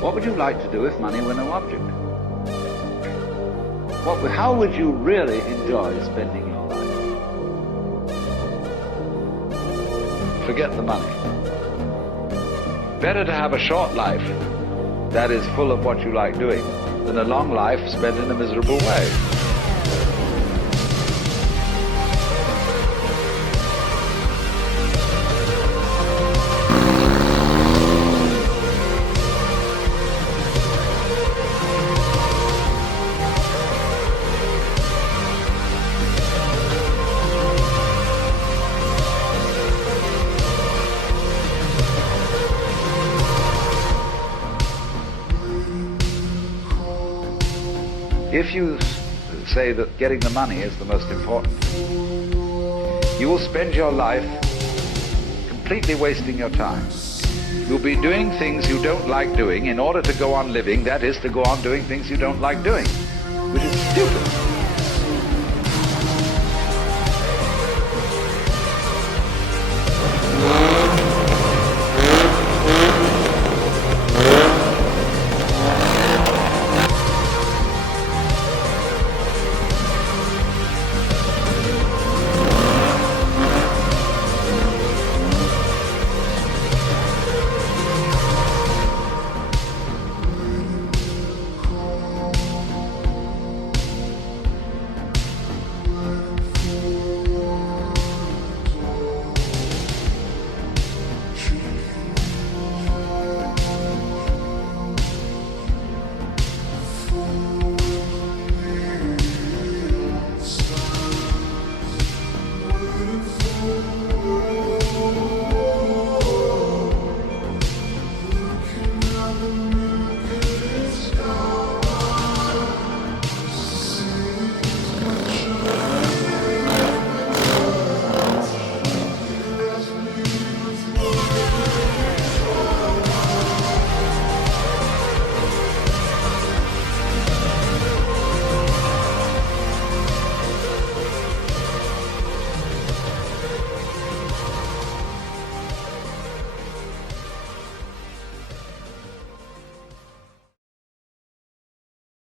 What would you like to do if money were no object? How would you really enjoy spending your life? Forget the money. Better to have a short life that is full of what you like doing than a long life spent in a miserable way. If you say that getting the money is the most important, you will spend your life completely wasting your time. You'll be doing things you don't like doing in order to go on living, that is, to go on doing things you don't like doing, which is stupid.